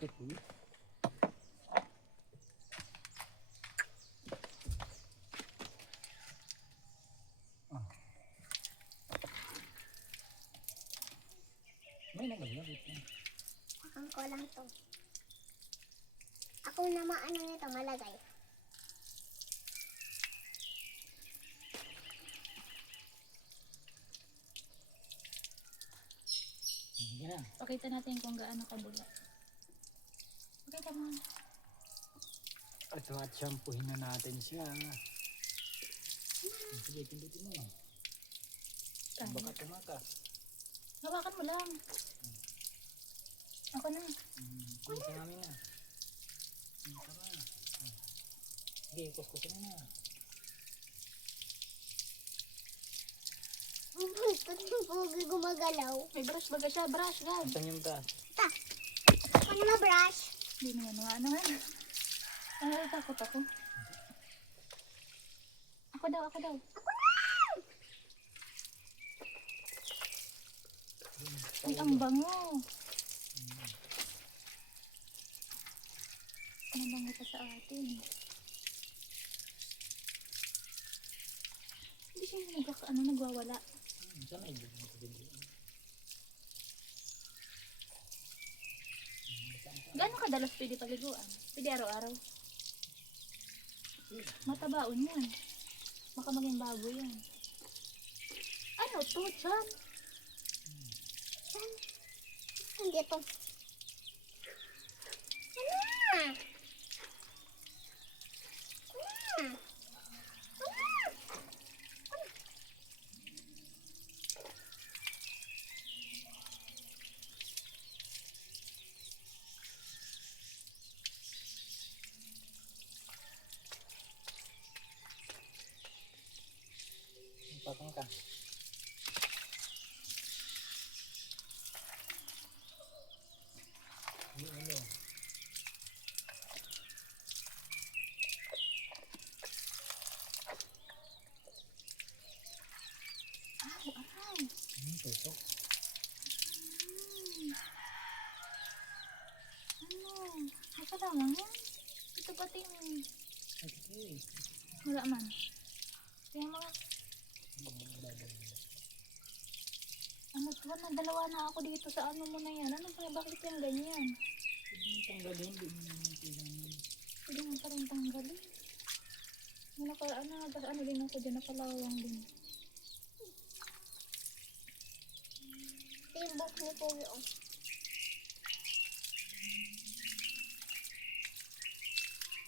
Sakit po. May nagalabit na. Ang ko lang to. Ako na maano nito malagay. Yan. Pakita natin kung gaano kabula. Pakita mo. At shampoohin na natin siya. Sige, pindutin mo. Baka tumakas. Hawakan mo lang. Ako na. Kunin namin na. Tama. Sige, kuskusin mo na. Ito yung pogi gumagalaw. May brush baga siya. Brush, gad. Saan yung brush? Ta. Ano na brush? Hindi naman mga ano nga. Takot ako. Ako daw, ako daw. Ay, ang bango. Ang bango pa sa atin. Hindi siya nagwawala. Saan ay bigyan ko din? Gaano kadalas pwede paliguan? Pwede araw-araw? Matabaon yan. Baka maging baboy yan. Ano to, Chan? Hindi to. Ano? Patong ka. Ano? Aray. Tusok. Ano? Nakalaman yan? Ito pati yung... Okay. Wala man. Kaya mga... Ano to? Dalawa na ako dito sa ano mo na yan. Ano ba? Bakit yung ganyan? Tanggalin din yung tingnan. Pwede nga parang tanggalin. Ano din ako dyan, nakalawang din. Ito yung book ni Pogi. Oh.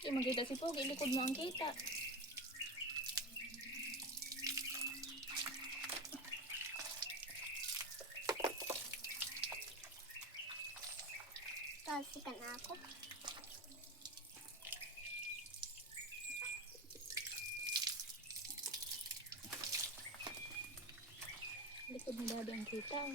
Yung magkita si Pogi, likod mo ang kita. Talsikan na ako. Likod mo dado ang kita.